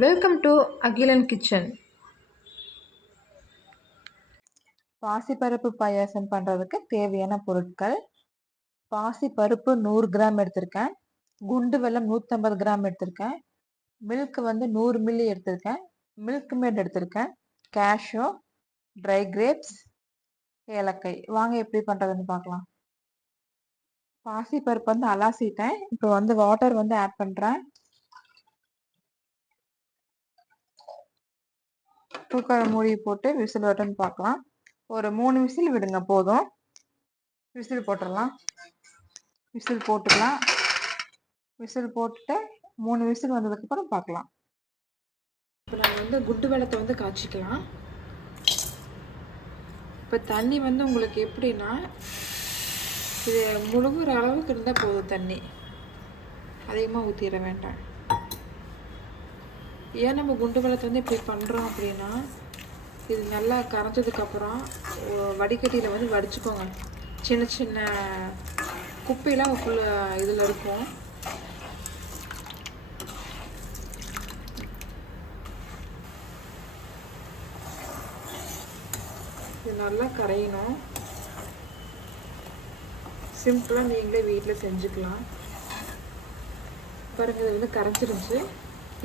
Welcome to Akilan kitchen. பாசிப்பருப்பு பாயாசம் பண்ணுறதுக்கு தேவையான பொருட்கள்: பாசிப்பருப்பு 100 கிராம் எடுத்திருக்கேன், குண்டு வெல்லம் 150 கிராம் எடுத்திருக்கேன், மில்க் வந்து 100 மில்லி எடுத்திருக்கேன், மில்க் மேட் எடுத்திருக்கேன், கேஷ்யூ, ட்ரை கிரேப்ஸ், ஏலக்காய். வாங்க எப்படி பண்ணுறதுன்னு பார்க்கலாம். பாசிப்பருப்பு வந்து அலாசிட்டேன். இப்போ வந்து வாட்டர் வந்து ஆட் பண்ணுறேன். குக்கரை மூடி போட்டு விசில் வரட்டுன்னு பார்க்கலாம். ஒரு 3 விசில் விடுங்க போதும். விசில் போட்டுடலாம். விசில் போட்டுக்கலாம். விசில் போட்டுட்டு 3 விசில் வந்ததுக்கப்புறம் பார்க்கலாம். இப்போ நம்ம வந்து குண்டு வெல்லத்தை வந்து காய்ச்சிக்கலாம். இப்போ தண்ணி வந்து உங்களுக்கு எப்படின்னா, இது முழுகுற அளவுக்கு இருந்தால் போதும். தண்ணி அதிகமாக ஊற்றிட வேண்டாம். ஏன் நம்ம குண்டு வெல்லத்தை வந்து இப்படி பண்ணுறோம் அப்படின்னா, இது நல்லா கரைஞ்சதுக்கப்புறம் வடிகட்டியில் வந்து வடிச்சுக்கோங்க. சின்ன சின்ன குப்பையெல்லாம் இதில் இருக்கும். இது நல்லா கரையணும். சிம்பிளாக நீங்களே வீட்டில் செஞ்சுக்கலாம். பாருங்கள், இது வந்து கரைஞ்சிருந்துச்சு.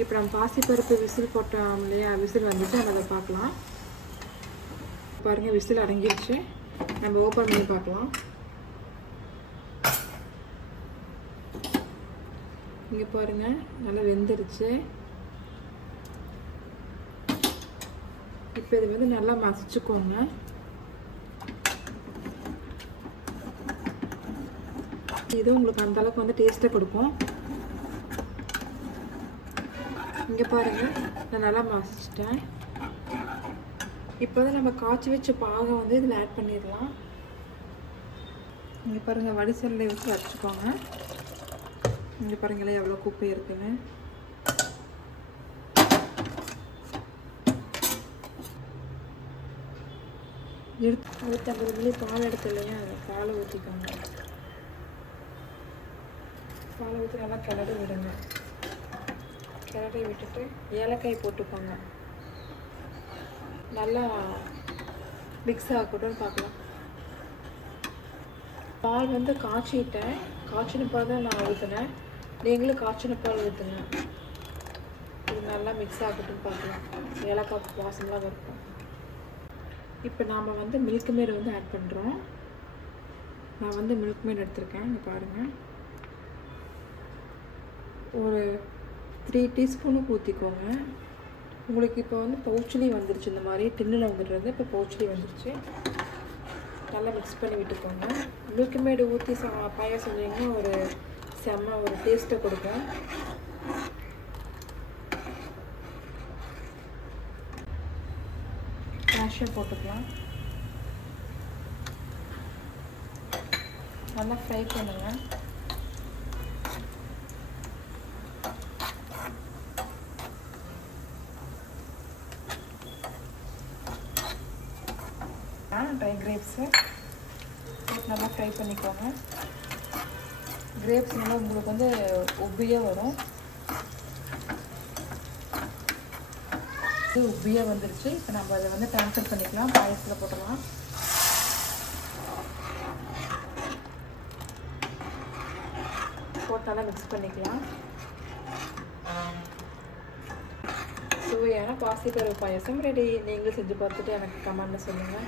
இப்போ நம்ம பாசிப்பருப்பு விசில் போட்டோம் இல்லையா, விசில் வந்துச்சு. நம்ம அதை பார்க்கலாம். பாருங்கள், விசில் அடங்கிடுச்சு. நம்ம ஓப்பன் பண்ணி பார்க்கலாம். இங்கே பாருங்கள், நல்லா வெந்துருச்சு. இப்போ இது வந்து நல்லா மசிச்சுக்கோங்க. இது உங்களுக்கு அந்த அளவுக்கு வந்து டேஸ்ட்டை கொடுக்கும். இங்கே பாருங்கள், நான் நல்லா மசிச்சிட்டேன். இப்போ வந்து நம்ம காய்ச்சி வச்ச பாகம் வந்து இதில் ஆட் பண்ணிடலாம். இங்கே பாருங்கள், வடிசல்ல வச்சு வச்சுக்கோங்க. இங்கே பாருங்களேன் எவ்வளோ குப்பை இருக்குன்னு. எடுத்து 150 மில்லி பால் எடுத்து இல்லையா, அந்த பாலை ஊற்றிக்கோங்க. பாலை ஊற்றி நல்லா கிளறி விடுங்க. கிளறி விட்டுட்டு ஏலக்காய் போட்டுக்கோங்க. நல்லா மிக்ஸ் ஆகட்டும்னு பார்க்கலாம். பால் வந்து காய்ச்சிட்டேன். காய்ச்சின பால் தான் நான் ஊற்றினேன். நீங்களும் காய்ச்சின பால் ஊற்றுங்க. இது நல்லா மிக்ஸ் ஆகட்டும்னு பார்க்கலாம். ஏலக்காய் வாசம்லாம் இருக்கும். இப்போ நாம் வந்து மில்க் மேட் வந்து ஆட் பண்ணுறோம். நான் வந்து மில்க் மேட் எடுத்திருக்கேன். இங்கே பாருங்கள், ஒரு 3 டீஸ்பூனுக்கு ஊற்றிக்கோங்க. உங்களுக்கு இப்போ வந்து பவுச்சிலி வந்துருச்சு. இந்த மாதிரி டின்னில் வந்துடுறது இப்போ பவுச்சிலி வந்துருச்சு. நல்லா மிக்ஸ் பண்ணி விட்டுக்கோங்க. மில்க் மேடு ஊற்றி பாயாசம் செஞ்சிங்கன்னா ஒரு செம்ம ஒரு டேஸ்ட்டை கொடுக்கும். கேஷ்யூ போட்டுக்கலாம். நல்லா ஃப்ரை பண்ணுங்கள். ட்ரை கிரேப்ஸு நல்லா ஃப்ரை பண்ணிக்கோங்க. கிரேப்ஸ் நல்லா உங்களுக்கு வந்து உப்பியாக வரும். இது உப்பியாக வந்துருச்சு. இப்போ நம்ம அதை வந்து ட்ரான்ஸ்ஃபர் பண்ணிக்கலாம். பாயசத்தில் போட்டுடலாம். போட்டு நல்லா மிக்ஸ் பண்ணிக்கலாம். சுவையான பாசிப்பருப்பு பாயசம் ரெடி. நீங்களும் செஞ்சு பார்த்துட்டு எனக்கு கமெண்ட்டில் சொல்லுங்கள்.